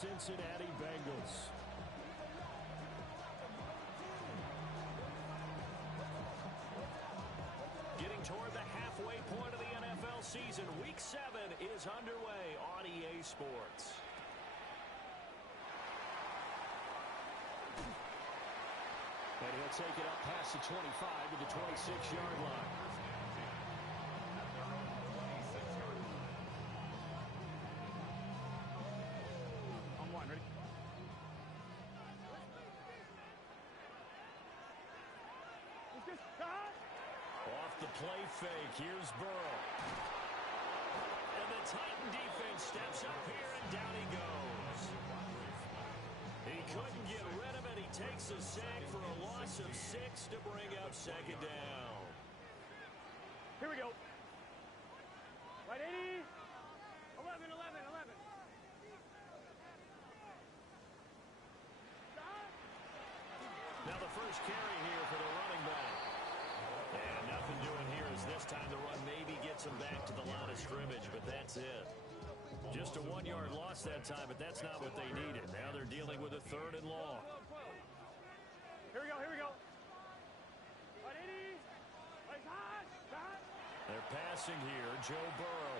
Cincinnati Bengals. Getting toward the halfway point of the NFL season. Week 7 is underway on EA Sports. And he'll take it up past the 25 to the 26-yard line. Ready? Off the play fake. Here's Burrow. And the Titan defense steps up here, and down he goes. He couldn't get rid of it. He takes a sack for a loss of 6 to bring up second down. Here we go. Right, 80. 11. Now the first carry here for the running back. And nothing doing here as this time the run maybe gets him back to the line of scrimmage, but that's it. Just a 1-yard loss that time, but that's not what they needed. Now they're dealing with a 3rd and long. Here we go. Right, 80. Right, They're passing here, Joe Burrow.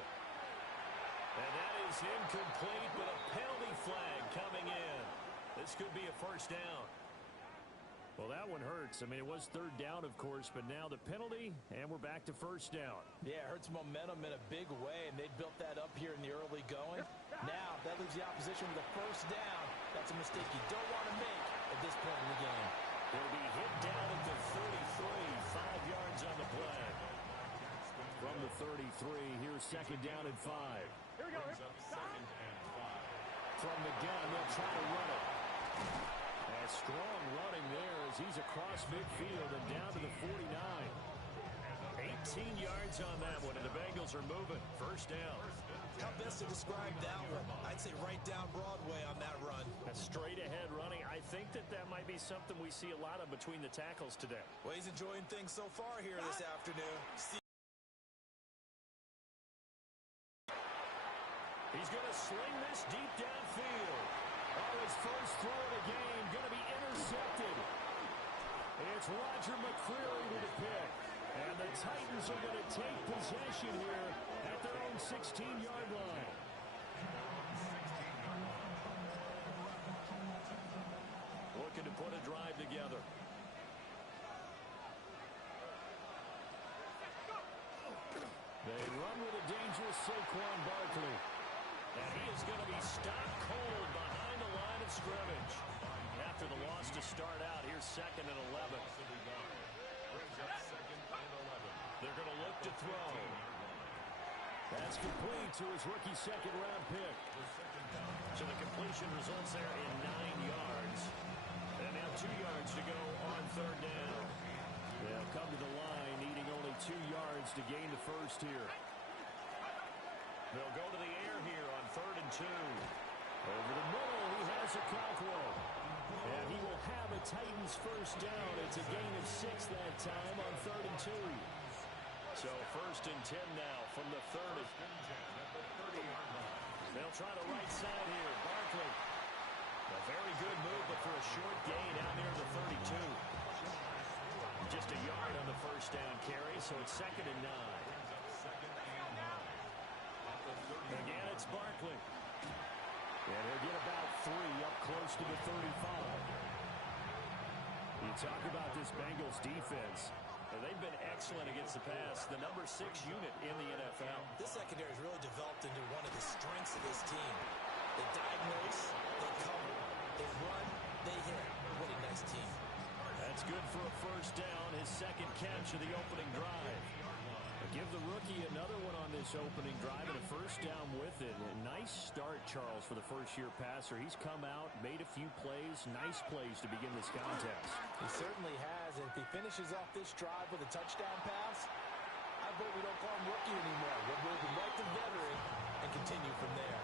And that is incomplete, but a penalty flag coming in. This could be a first down. Well, that one hurts. I mean, it was 3rd down, of course, but now the penalty, and we're back to first down. Yeah, it hurts momentum in a big way, and they built that up here in the early going. Now, that leaves the opposition with a first down. That's a mistake you don't want to make at this point in the game. They'll be hit down at the 33, 5 yards on the play. From the 33, here's second down and 5. Here we go. Second and 5. From the gun, they'll try to run it. A strong running there as he's across midfield and down to the 49. 18 yards on that one, and the Bengals are moving. First down. How best to describe that one? I'd say right down Broadway on that run. A straight-ahead running. I think that might be something we see a lot of between the tackles today. Well, he's enjoying things so far here this afternoon. He's going to sling this deep downfield. Oh, his first throw of the game going to be intercepted. It's Roger McCreary with the pick. And the Titans are going to take possession here at their own 16-yard line. Looking to put a drive together. They run with a dangerous Saquon Barkley. And he is going to be stopped cold behind the line of scrimmage. After the loss to start out, here's 2nd and 11. They're going to look to throw. That's complete to his rookie 2nd-round pick. So the completion results there in 9 yards. And now 2 yards to go on 3rd down. They'll come to the line, needing only 2 yards to gain the first here. They'll go to the air here on 3rd and 2. Over the middle, he has a Cockrell. And he will have a Titans first down. It's a gain of 6 that time on 3rd and 2. So 1st and 10 now from the 30. They'll try the right side here. Barkley. A very good move, but for a short gain out near the 32. Just a yard on the first down carry, so it's 2nd and 9. Again, it's Barkley. And he'll get about 3 up close to the 35. You talk about this Bengals defense. They've been excellent against the pass. The number 6 unit in the NFL. This secondary has really developed into one of the strengths of this team. They diagnose, they cover, they run, they hit. What a nice team. That's good for a first down. His 2nd catch of the opening drive. Give the rookie another one on this opening drive and a first down with it. A nice start, Charles, for the first-year passer. He's come out, made a few plays, nice plays to begin this contest. He certainly has, and if he finishes off this drive with a touchdown pass, I vote we don't call him rookie anymore. We'll move him right to veteran and continue from there.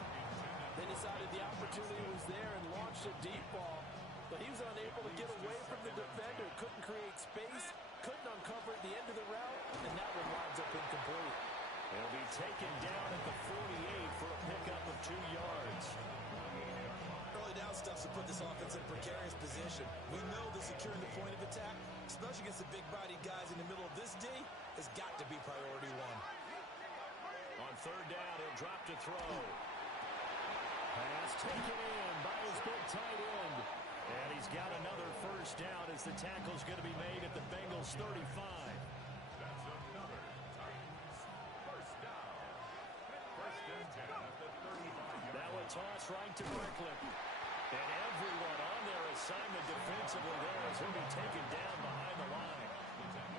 They decided the opportunity was there and launched a deep ball, but he was unable to get away from the defender, couldn't create space, couldn't uncover at the end of the route, and that one winds up incomplete. He'll be taken down at the 48 for a pickup of 2 yards. put this offense in a precarious position. We know that securing the point of attack, especially against the big-bodied guys in the middle of this D, has got to be priority one. On third down, he'll drop to throw. Pass taken in by his big tight end. And he's got another first down as the tackle's going to be made at the Bengals 35. That's another Titans first down. First and 10 at the 35. That one tossed right to Barkley. And everyone on their assignment defensively there is going to be taken down behind the line.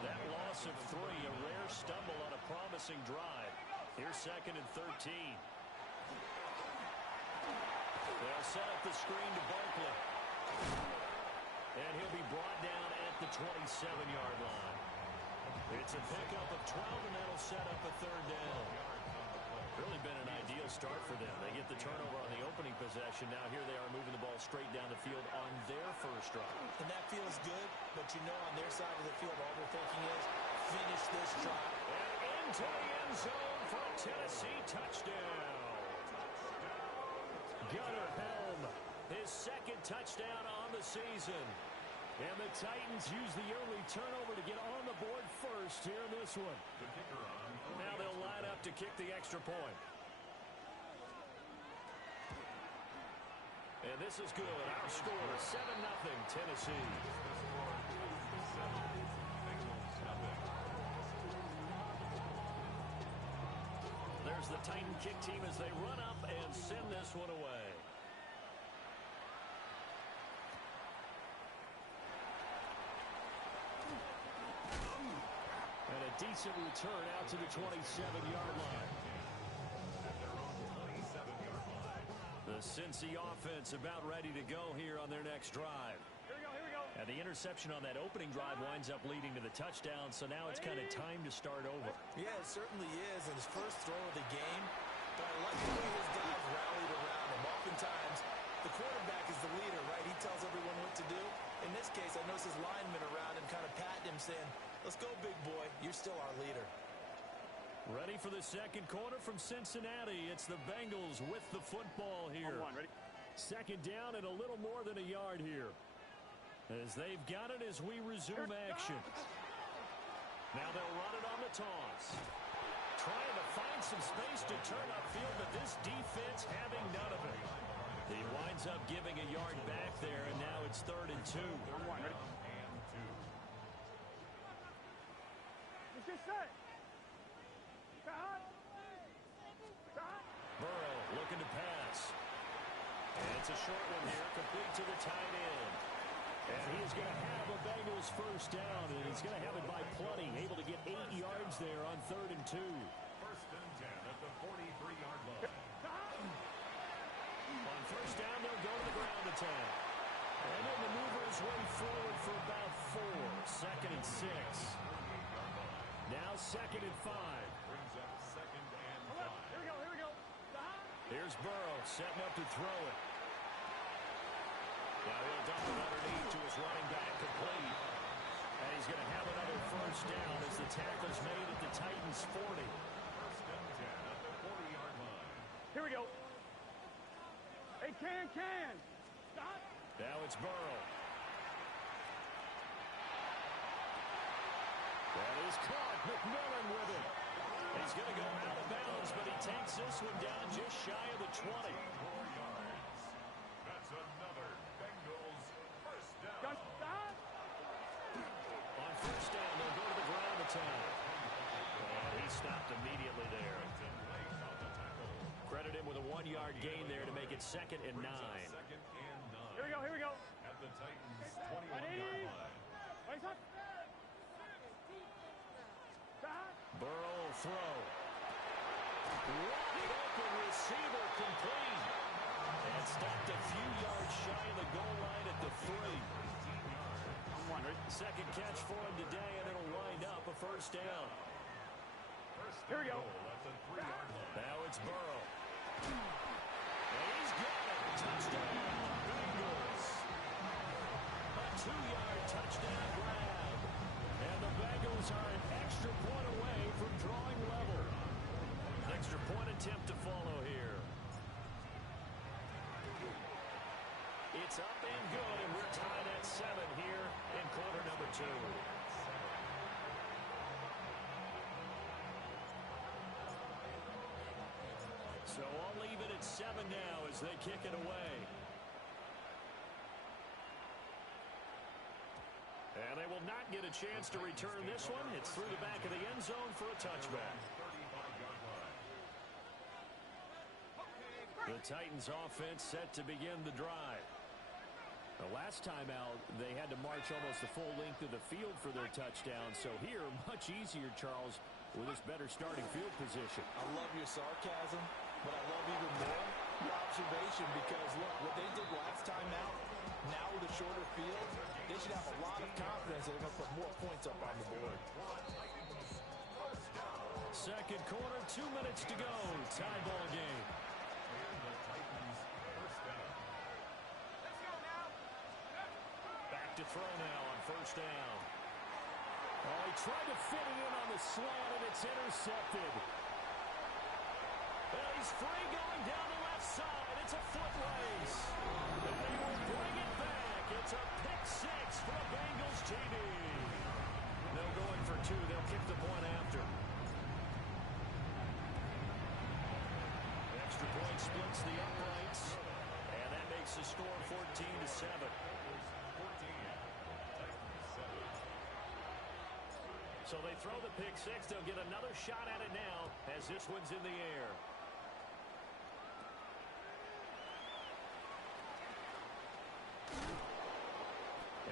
That loss of 3, a rare stumble on a promising drive. Here's second and 13. They'll set up the screen to Barkley. And he'll be brought down at the 27-yard line. It's a pickup of 12, and that'll set up a third down. Really been an ideal start for them. They get the turnover on the opening possession. Now here they are moving the ball straight down the field on their first drive. And that feels good, but you know on their side of the field all they're thinking is finish this drive. And into the end zone for a Tennessee touchdown. Gunnar Helm, his second touchdown on the season. And the Titans use the early turnover to get on the board first here in this one. The kicker on. Now they'll line up to kick the extra point. And this is good. Our score, 7-0 Tennessee. There's the Titan kick team as they run up and send this one away. And a decent return out to the 27-yard line. The Cincy offense about ready to go here on their next drive. Here we go. And the interception on that opening drive winds up leading to the touchdown, so now it's kind of time to start over. Yeah, it certainly is. And his first throw of the game, but I like the way his guys rallied around him. Oftentimes, the quarterback is the leader, right? He tells everyone what to do. In this case, I noticed his linemen around him kind of patting him, saying, let's go, big boy. You're still our leader. Ready for the second quarter from Cincinnati. It's the Bengals with the football here. Ready? Second down and a little more than a yard here. As they've got it as we resume action. Now they'll run it on the toss. Trying to find some space to turn upfield, but this defense having none of it. He winds up giving a yard back there, and now it's 3rd and 2. Ready? And 2. Let's get set. Burrow looking to pass. And it's a short one here, complete to the tight end. And he's going to have a Bengals first down, and he's going to have it by plenty, able to get 8 yards there on 3rd and 2. First and 10 at the 43-yard line. On first down, they'll go to the ground attack. And then maneuver his way forward for about 4. 2nd and 6. Now 2nd and 5. Brings up 2nd and 5. Here we go. Here's Burrow setting up to throw it. Now he'll dump it underneath to his running back, complete. And he's going to have another first down as the tackle's made at the Titans' 40. First and 10 at the 40-yard line. Here we go. Hey, can. Stop. Now it's Burrow. That is caught. McMillan with it. He's going to go out of bounds, but he takes this one down just shy of the 20. 4 yards. That's another Bengals first down. Stop. On first down, they'll go to the ground attack. And he stopped immediately there. Credit him with a 1-yard gain there to make it 2nd and 9. 2nd and 9. Here we go. At the Titans' 21-yard line. Right, son. Stop. Burrow will throw. Wide open receiver complete. And stopped a few yards shy of the goal line at the 3. Second catch for him today, and it'll wind up a first down. Here we go. That's a 3-yard line. Now it's Burrow. And he's got it. Touchdown, Bengals. A 2-yard touchdown grab. And the Bengals are an extra point away from drawing level. Extra point attempt to follow here. It's up and good, and we're tied at 7 here in quarter number 2. So I'll leave it at 7 now as they kick it away. And they will not get a chance to return this one. It's through the back of the end zone for a touchback. The Titans offense set to begin the drive. The last time out, they had to march almost the full length of the field for their touchdown. So here, much easier, Charles, with this better starting field position. I love your sarcasm, but I love even more your observation because, look, what they did last time out, now with a shorter field, they should have a lot of confidence that they're going to put more points up on the board. Second quarter, 2 minutes to go. Tie ball game. Back to throw now on first down. Oh, he tried to fit it in on the slant, and it's intercepted. Well, he's free going down the left side. It's a foot race. And they will bring it back. It's a pick 6 for a Bengals TD. No going for 2. They'll kick the point after. Extra point splits the uprights. And that makes the score 14-7. So they throw the pick 6. They'll get another shot at it now as this one's in the air.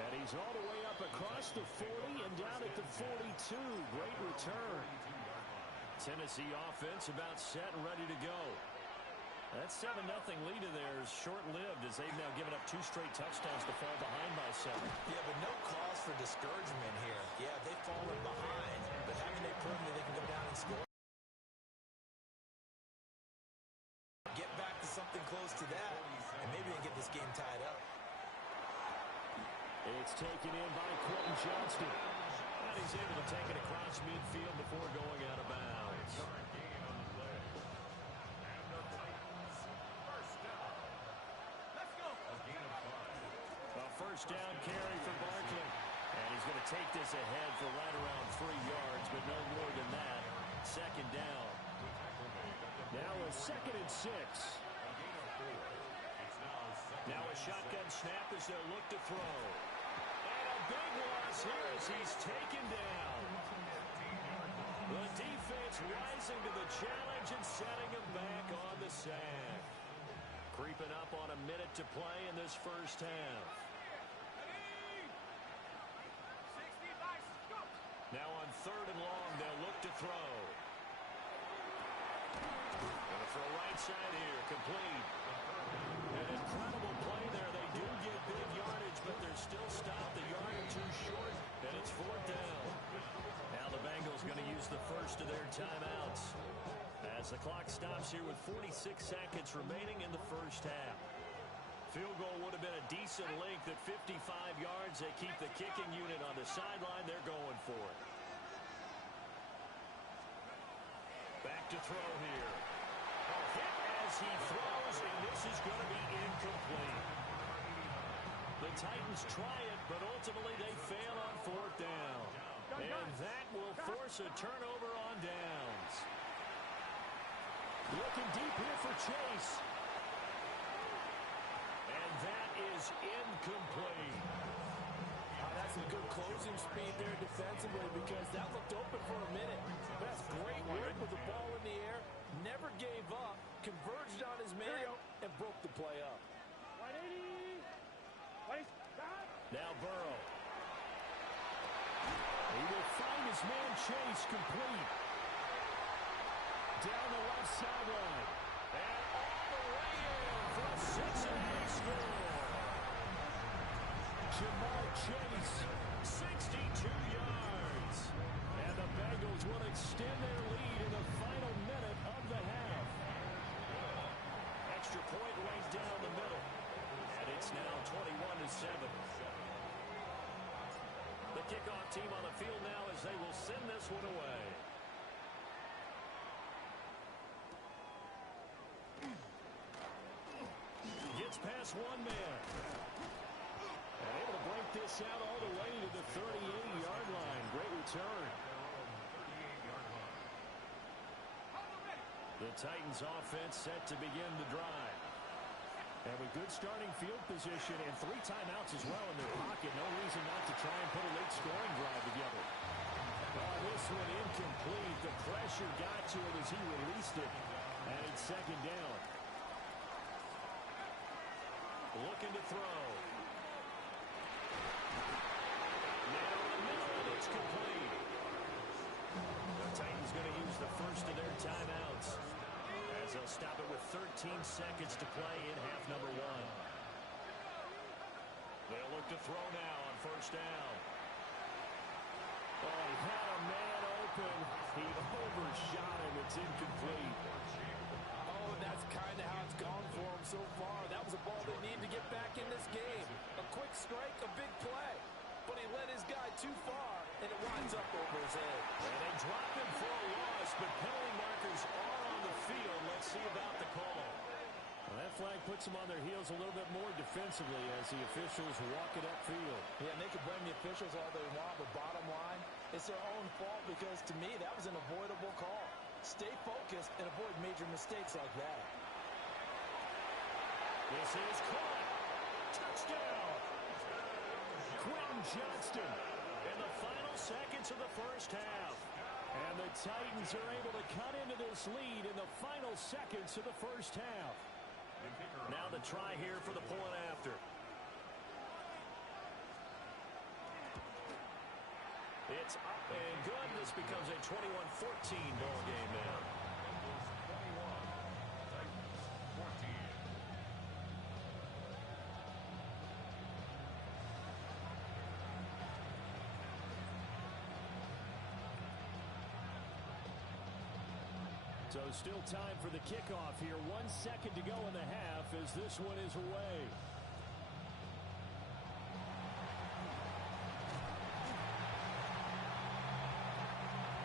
And he's all the way up across the 40 and down at the 42. Great return. Tennessee offense about set and ready to go. That 7-0 lead of theirs short-lived as they've now given up 2 straight touchdowns to fall behind by 7. Yeah, but no cause for discouragement here. Yeah, they've fallen behind, but haven't they proven that they can go down and score? Get back to something close to that, and maybe they can get this game tied up. It's taken in by Quentin Johnston. And he's able to take it across midfield before going out of bounds. A first down carry for Barkley. And he's going to take this ahead for right around 3 yards, but no more than that. Second down. Now a 2nd and 6. Now a shotgun snap as they'll look to throw. And a big loss here as he's taken down. The defense rising to the challenge and setting him back on the sack. Creeping up on a minute to play in this first half. Now on 3rd and long, they'll look to throw. And for a right side here, complete. An incredible play there. They do get big yardage, but they're still stopped a yard or 2 short, and it's 4th down. Now the Bengals going to use the first of their timeouts as the clock stops here with 46 seconds remaining in the first half. Field goal would have been a decent length at 55 yards. They keep the kicking unit on the sideline. They're going for it. Back to throw here. A hit as he throws, and this is going to be incomplete. The Titans try it, but ultimately they fail on 4th down. And that will force a turnover on downs. Looking deep here for Chase. And that is incomplete. That's some good closing speed there defensively because that looked open for a minute. That's great work with the ball in the air. Never gave up, converged on his man, and broke the play up. Now Burrow. He will find his man Chase complete. Down the left sideline. And all the way in for a Cincinnati score. Jamal Chase, 62 yards. And the Bengals will extend their lead in the final minute of the half. Extra point right down the middle. And it's now 21-7. The kickoff team on the field now as they will send this one away. Gets past one man. this out all the way to the 38-yard line. Great return. The Titans offense set to begin the drive. And with good starting field position and 3 timeouts as well in their pocket, no reason not to try and put a late scoring drive together. This one incomplete. The pressure got to him as he released it. And it's second down. Looking to throw. Now in the middle, and it's complete. The Titans going to use the first of their timeouts, as they'll stop it with 13 seconds to play in half number 1. They'll look to throw now on first down. Oh, he had a man open. He overshot him. It's incomplete. Oh, and that's kind of how it's gone for him so far. That was a ball they need to get back in this game. A quick strike, a big play. But he led his guy too far, and it winds up over his head. And they drop him for a loss, but penalty markers are on the field. Let's see about the call. Well, that flag puts them on their heels a little bit more defensively as the officials walk it upfield. Yeah, and they can blame the officials all they want, but bottom line, it's their own fault because, to me, that was an avoidable call. Stay focused and avoid major mistakes like that. This is caught. Touchdown. Quentin Johnston in the final seconds of the first half. And the Titans are able to cut into this lead in the final seconds of the first half. Now the try here for the point after. It's up and good. This becomes a 21-14 ball game now. So still time for the kickoff here. 1 second to go in the half as this one is away.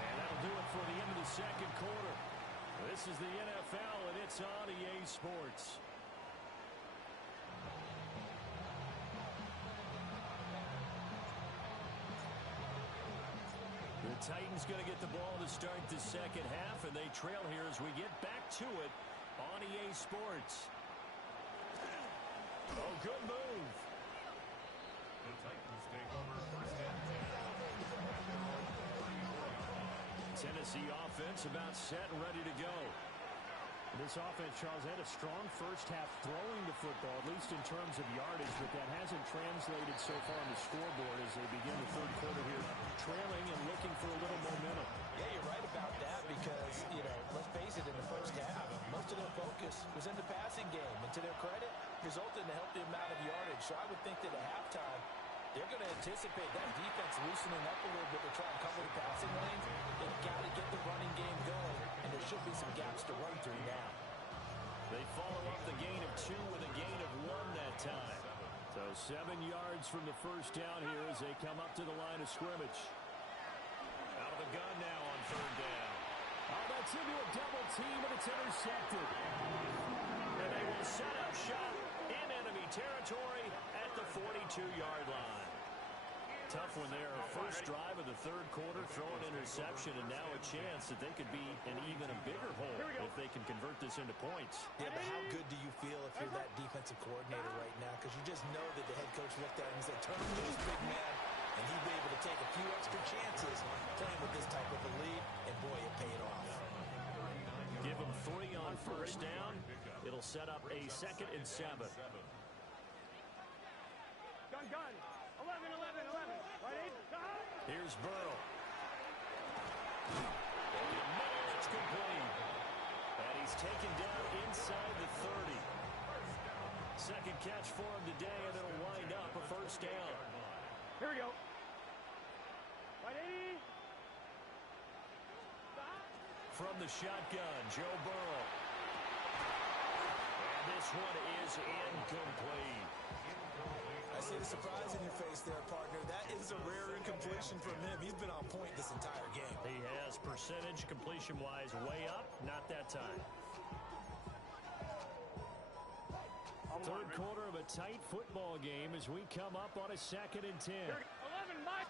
And that'll do it for the end of the second quarter. This is the NFL, and it's on EA Sports. The Titans going to get the ball to start the second half, and they trail here as we get back to it on EA Sports. Oh, good move. The Titans take over first and 10. Tennessee offense about set and ready to go. This offense, Charles, had a strong first half throwing the football, at least in terms of yardage, but that hasn't translated so far on the scoreboard as they begin the third quarter here, trailing and looking for a little momentum. Yeah, you're right about that because, let's face it, in the first half, most of their focus was in the passing game. And to their credit, resulted in a healthy amount of yardage. So I would think that at halftime, they're going to anticipate that defense loosening up a little bit to try and cover the passing lanes. They've got to get the running game going, and there should be some gaps to run through now. They follow up the gain of 2 with a gain of 1 that time. So 7 yards from the first down here as they come up to the line of scrimmage. Out of the gun now on third down. Oh, that's into a double team, and it's intercepted. And they will set up shop in enemy territory at the 42-yard line. Tough one there. First drive of the third quarter, throw an interception, and now a chance that they could be in even a bigger hole if they can convert this into points. Yeah, but how good do you feel if you're that defensive coordinator right now? Because you just know that the head coach looked at him and said, turn him loose, big man. And he'd be able to take a few extra chances playing with this type of a lead, and boy, it paid off. Give him 3 on first down. It'll set up a 2nd and 7. Gun. 11. Right, 8. Here's Burrow. In the middle, it's complete. And he's taken down inside the 30. Second catch for him today, and it'll wind up a first down. Here we go. Right, 80. From the shotgun, Joe Burrow. And this one is incomplete. I see the surprise in your face there, partner. That is a rare incompletion from him. He's been on point this entire game. He has percentage completion-wise way up. Not that time. Third quarter of a tight football game as we come up on a 2nd and 10. 11, Mike.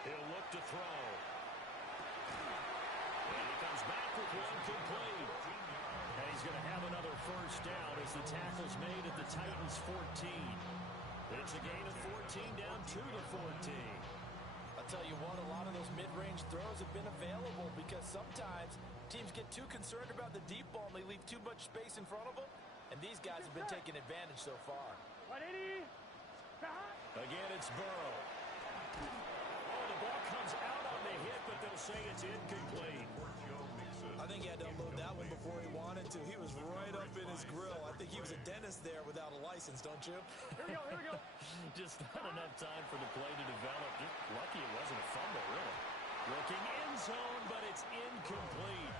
He'll look to throw. And he comes back with one complete. And he's going to have another first down as the tackle's made at the Titans' 14. It's a gain of 14 down to the 14. I'll tell you what, a lot of those mid-range throws have been available because sometimes teams get too concerned about the deep ball and they leave too much space in front of them. And these guys have been taking advantage so far. 180. Again, it's Burrow. Oh, the ball comes out on the hit, but they'll say it's incomplete. I think he had to unload that one before he wanted to. He was right up in his grill. I think he was a dentist there without a license, don't you? Here we go, here we go. Just not enough time for the play to develop. Just lucky it wasn't a fumble, really. Looking end zone, but it's incomplete.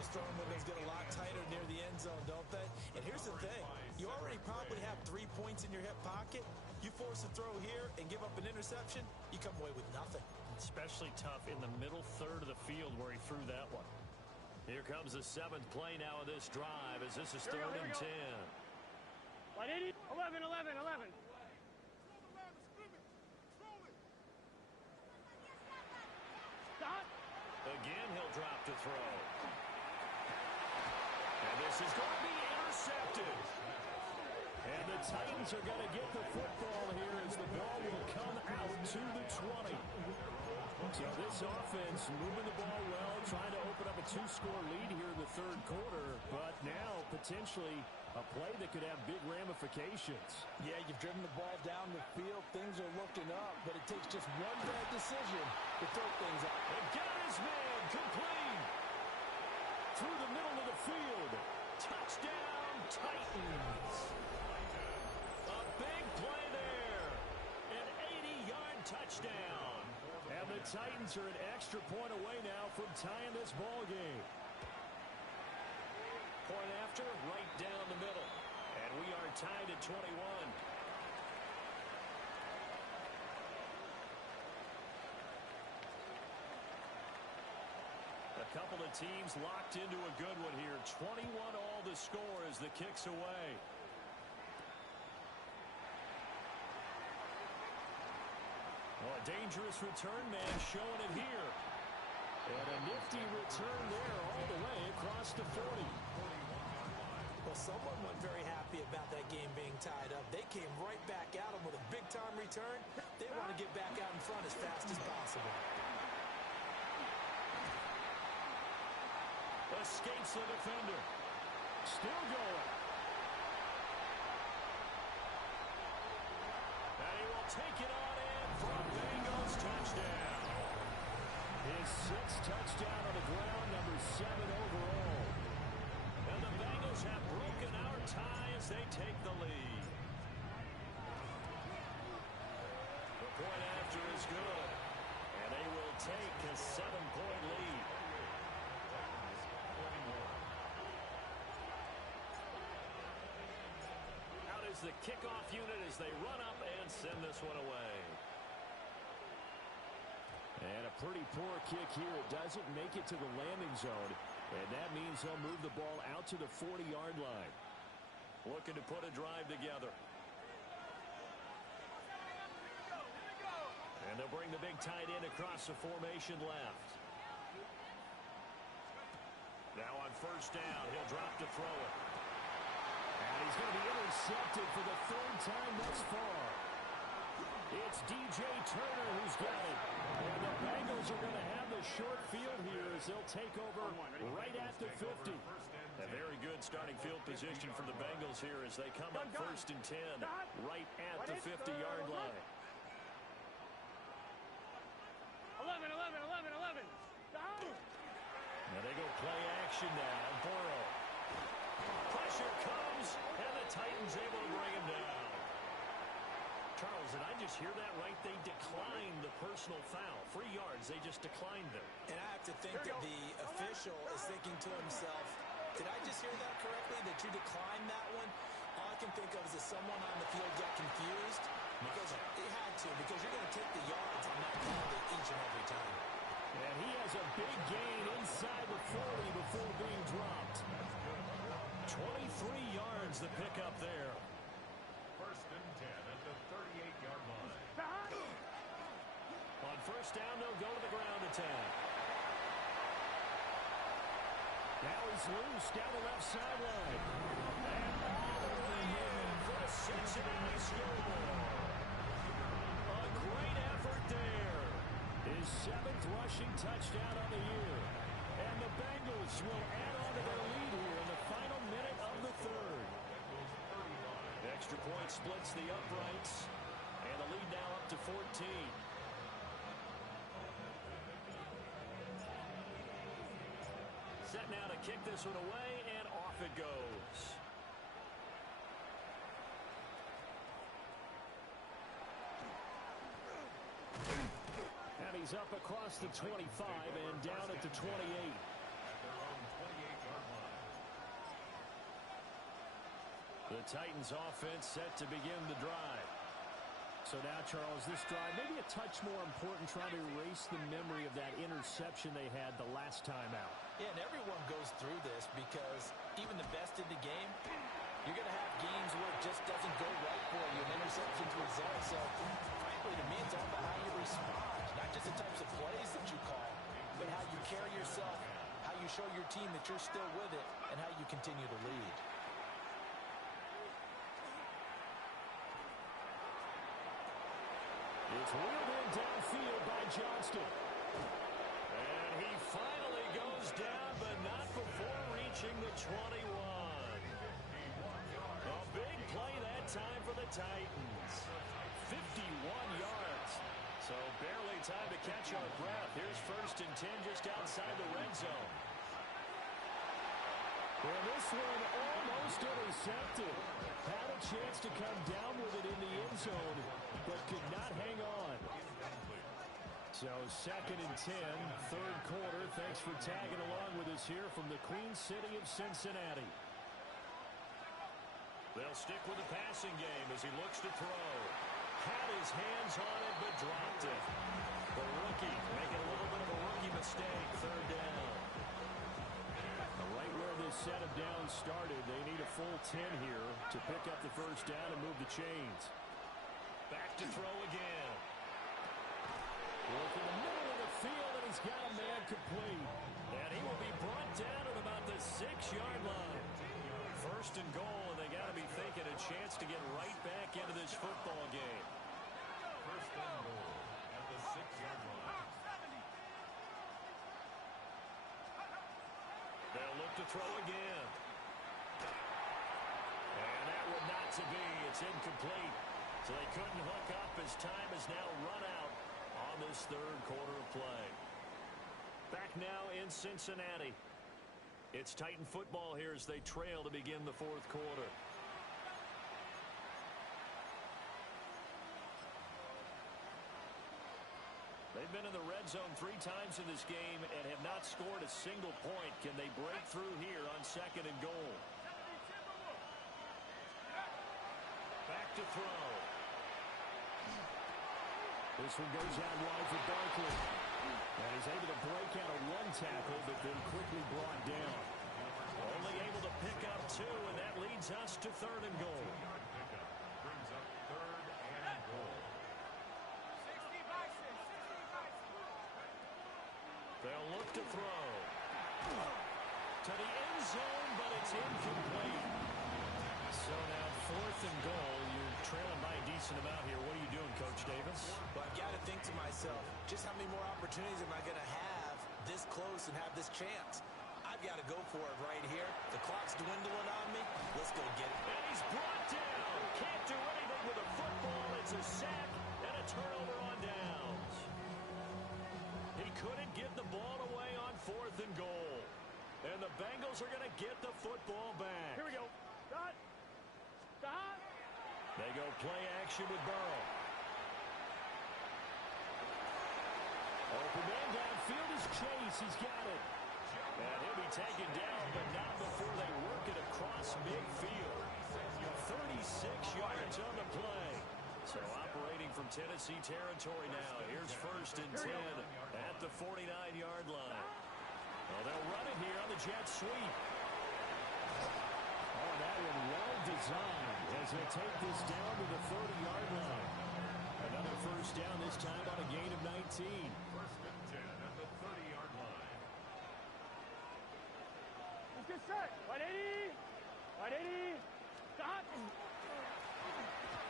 Those throwing windows get a lot tighter near the end zone, don't they? And here's the thing. You already probably have 3 points in your hip pocket. You force a throw here and give up an interception, you come away with nothing. Especially tough in the middle third of the field where he threw that one. Here comes the 7th play now of this drive as this is 3rd and 10. 180. 11, 11, 11. Stop. Again, he'll drop to throw. And this is going to be intercepted. And the Titans are going to get the football here as the ball will come out to the 20. So this offense moving the ball well, trying to open up a 2-score lead here in the 3rd quarter. But now potentially a play that could have big ramifications. Yeah, you've driven the ball down the field. Things are looking up, but it takes just one bad decision to throw things out. And got his man complete through the middle of the field. Touchdown, Titans. A big play there. An 80-yard touchdown. And the Titans are an extra point away now from tying this ball game. Point after, right down the middle. And we are tied at 21. A couple of teams locked into a good one here. 21 all to score as the kick's away. Oh, a dangerous return man showing it here. And a nifty return there all the way across the 40. Well, someone wasn't very happy about that game being tied up. They came right back at him with a big-time return. They want to get back out in front as fast as possible. Escapes the defender. Still going. And he will take it on in for a Bengals touchdown. His 6th touchdown on the ground, number 7 overall. And the Bengals have broken our tie as they take the lead. The point after is good. And they will take a 7-point lead. Out is the kickoff unit as they run up and send this one away. And a pretty poor kick here. It doesn't make it to the landing zone. And that means they'll move the ball out to the 40-yard line. Looking to put a drive together. And they'll bring the big tight end across the formation left. Now on first down, he'll drop to throw it. And he's going to be intercepted for the 3rd time thus far. It's DJ Turner who's got it. And the Bengals are going to have the short field here as they'll take over right at the 50. A very good starting field position for the Bengals here as they come up 1st and 10 right at the 50-yard line. 11, 11, 11, 11. Stop. Now they go play action now. Burrow. Pressure comes, and the Titans able to bring him down. Charles, did I just hear that right? They declined the personal foul. 3 yards, they just declined them. And I have to think that the official is thinking to himself, did I just hear that correctly, that you declined that one? All I can think of is that someone on the field got confused. Because it had to, because you're going to take the yards on that penalty each and every time. And he has a big gain inside the 40 before being dropped. 23 yards the pickup there. First and 10 at the 38-yard line. On first down, they'll go to the ground attack. Now he's loose down the left sideline. And all the way in for a Cincinnati score. A great effort there. His 7th rushing touchdown on the year. And the Bengals will add on to their lead here in the final minute of the third. Extra point splits the uprights. And the lead now up to 14. Set now to kick this one away, and off it goes. And he's up across the 25 and down at the 28. At their own 28-yard line. The Titans offense set to begin the drive. So now, Charles, this drive maybe a touch more important, trying to erase the memory of that interception they had the last time out. Yeah, and everyone goes through this because even the best in the game, you're going to have games where it just doesn't go right for you, and interceptions result. So, frankly, to me, it's all about how you respond, not just the types of plays that you call, but how you carry yourself, how you show your team that you're still with it, and how you continue to lead. It's wheeled in downfield by Johnston. And he finally goes down, but not before reaching the 21. A big play that time for the Titans. 51 yards. So barely time to catch our breath. Here's first and 10 just outside the red zone. Well, this one almost intercepted. Had a chance to come down with it in the end zone, but could not hang on. So second and 10, third quarter. Thanks for tagging along with us here from the Queen City of Cincinnati. They'll stick with the passing game as he looks to throw. Had his hands on it, but dropped it. The rookie making a little bit of a rookie mistake, third down. Right where this set of downs started, they need a full 10 here to pick up the first down and move the chains. Back to throw again. Work in the middle of the field, and he's got a man complete. And he will be brought down at about the 6-yard line. First and goal, and they got to be thinking a chance to get right back into this football game. First and goal at the 6-yard line. They'll look to throw again. And that one not to be. It's incomplete. So they couldn't hook up as time has now run out on this third quarter of play. Back now in Cincinnati. It's Titan football here as they trail to begin the fourth quarter. They've been in the red zone 3 times in this game and have not scored a single point. Can they break through here on second and goal? Back to throw. This one goes out wide for Barkley. And he's able to break out of one tackle, but then quickly brought down. Only able to pick up 2, and that leads us to third and goal. Pickup brings up third and goal. They'll look to throw. To the end zone, but it's incomplete. So now fourth and goal. You're trailing by a decent amount here. What are you doing, Coach Davis? Well, I've got to think to myself, just how many more opportunities am I going to have this close and have this chance? I've got to go for it right here. The clock's dwindling on me. Let's go get it. And he's brought down. Can't do anything with a football. It's a sack and a turnover on downs. He couldn't get the ball away on fourth and goal. And the Bengals are going to get the football back. Here we go. Dot. Dot. They go play action with Burrow. Open man downfield is Chase. He's got it. And he'll be taken down, but not before they work it across midfield. 36 yards on the play. So operating from Tennessee territory now. Here's first and 10 at the 49-yard line. Well, they'll run it here on the jet sweep. that one well designed as they take this down to the 30-yard line. Another first down, this time on a gain of 19. First and 10 at the 30-yard line. Let's get set. 180. 180. Stop.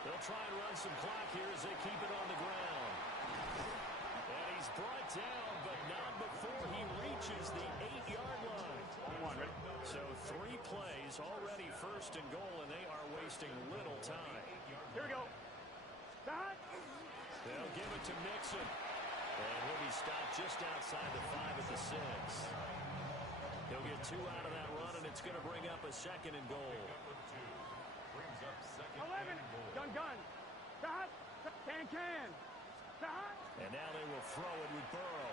They'll try and run some clock here as they keep it on the ground. And he's brought down, but not before he reaches the 8-yard line. Ready? So 3 plays, already first and goal, and they are wasting little time. Here we go. Stop. They'll give it to Mixon. And he'll be stopped just outside the 5 at the 6. He'll get 2 out of that run, and it's going to bring up a second and goal. Brings up second 11. and goal. Gun. Stop. Can. Stop. And now they will throw it with Burrow.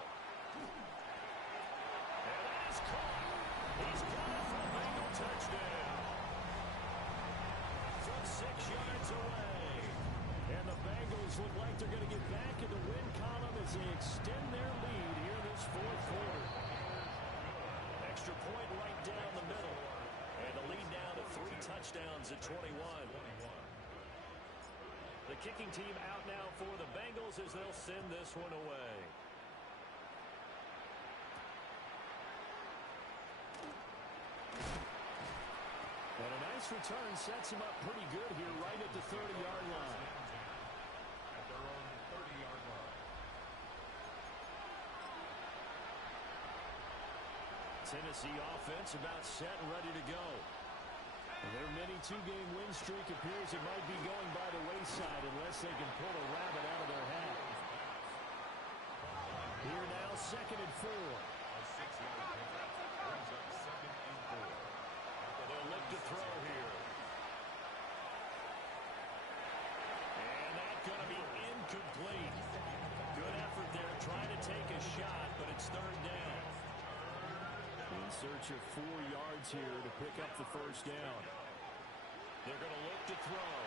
And that is caught. He's got it for a Bengal touchdown. From 6 yards away. And the Bengals look like they're going to get back in the win column as they extend their lead here in this fourth quarter. Extra point right down the middle. And the lead now to 3 touchdowns at 21. The kicking team out now for the Bengals as they'll send this one away. And a nice return sets him up pretty good here right at the 30-yard line. At their own 30-yard line. Tennessee offense about set and ready to go. And their mini 2-game win streak appears it might be going by the wayside unless they can pull a rabbit out of their hat. Here now, 2nd and 4. A 6-yard pickup brings up second and 4. They'll look to throw here. And that's going to be incomplete. Good effort there trying to take a shot, but it's 3rd down. In search of 4 yards here to pick up the first down. They're going to look to throw.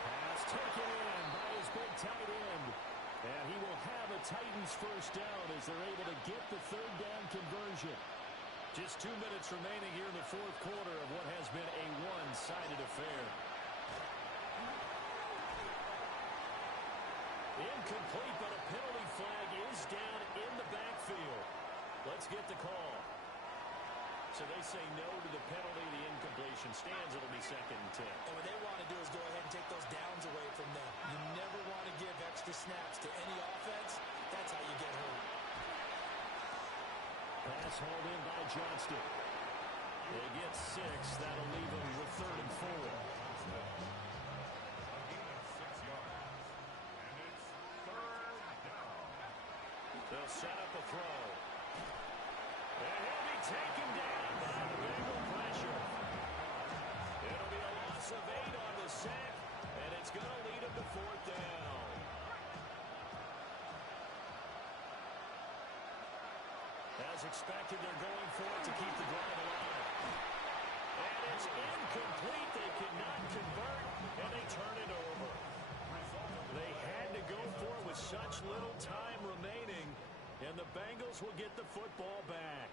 Pass taken in by his big tight end. And he will have a Titans first down as they're able to get the 3rd down conversion. Just 2 minutes remaining here in the fourth quarter of what has been a one-sided affair. Incomplete, but a penalty flag is down in the backfield. Let's get the call. So they say no to the penalty. The incompletion stands. It'll be 2nd and 10. And what they want to do is go ahead and take those downs away from them. You never want to give extra snaps to any offense. That's how you get hurt. Pass hauled in by Johnston. They get 6. That'll leave them with 3rd and 4. A gain of 6 yards. And it's 3rd down. They'll set up a throw. And he'll be taken down by the Bengal pressure. It'll be a loss of 8 on the sack, and it's going to lead him to 4th down. As expected, they're going for it to keep the drive alive. And it's incomplete. They cannot convert, and they turn it over. They had to go for it with such little time remaining, and the Bengals will get the football back.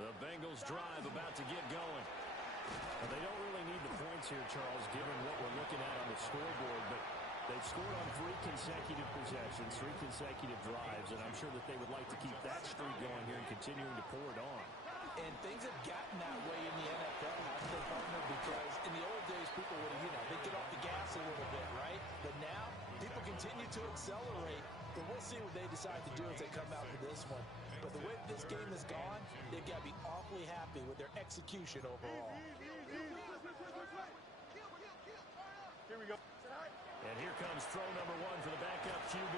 The Bengals drive about to get going. Well, they don't really need the points here, Charles, given what we're looking at on the scoreboard, but they've scored on 3 consecutive possessions, 3 consecutive drives, and I'm sure that they would like to keep that streak going here and continuing to pour it on. And things have gotten that way in the NFL, haven't they, partner? Because in the old days, people would have, they'd get off the gas a little bit, right? But now, people continue to accelerate. But we'll see what they decide to do as they come out to this one. But the way this game has gone, they've got to be awfully happy with their execution overall. Here we go. And here comes throw number 1 for the backup QB.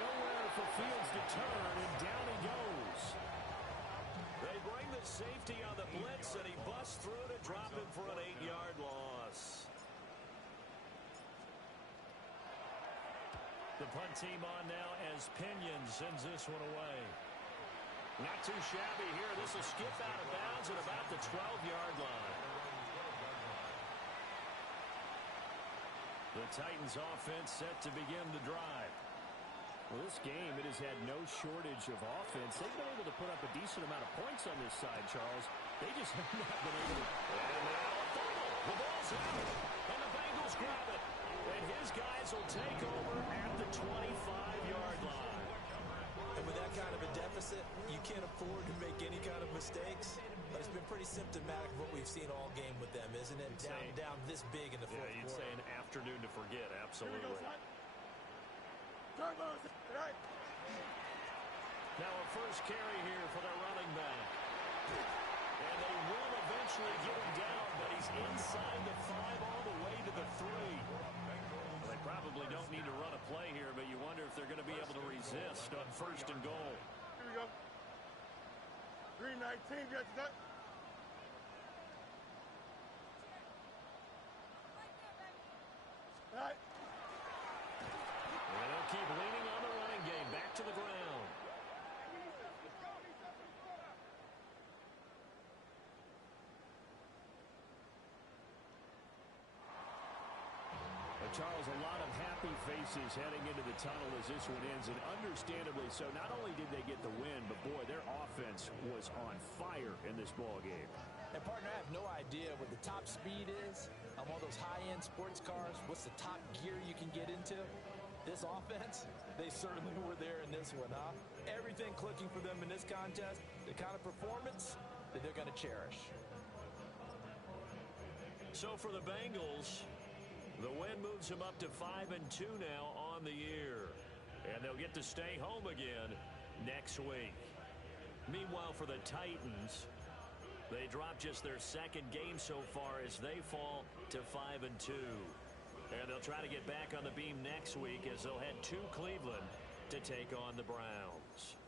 Nowhere for Fields to turn, and down he goes. They bring the safety on the blitz, and he busts through to drop him for an 8-yard loss. The punt team on now as Pinion sends this one away. Not too shabby here. This will skip out of bounds at about the 12-yard line. The Titans offense set to begin the drive. Well, this game, it has had no shortage of offense. They've been able to put up a decent amount of points on this side, Charles. They just have not been able to. And now a fumble. The ball's out. And the Bengals grab it. And his guys will take over at the 25-yard line. And with that kind of a deficit, you can't afford to make any kind of mistakes. But it's been pretty symptomatic of what we've seen all game with them, isn't it? Down this big in the fourth Yeah, you'd quarter. say an afternoon to forget. Absolutely. Now a first carry here for their running back. And they will eventually get him down, but he's inside the 5 all the way to the 3. Well, they probably don't need to run a play here, but you wonder if they're going to be able to resist on first and goal. Here we go. 319, got that. All right. And they'll keep leaning on the running game. Back to the ground. Charles, a lot of happy faces heading into the tunnel as this one ends, and understandably so. Not only did they get the win, but boy, their offense was on fire in this ball game. And partner, I have no idea what the top speed is on all those high-end sports cars. What's the top gear you can get into? This offense, they certainly were there in this one, huh? Everything clicking for them in this contest, the kind of performance that they're going to cherish. So for the Bengals, the win moves them up to 5-2 now on the year. And they'll get to stay home again next week. Meanwhile, for the Titans, they drop just their second game so far as they fall to 5-2. And they'll try to get back on the beam next week as they'll head to Cleveland to take on the Browns.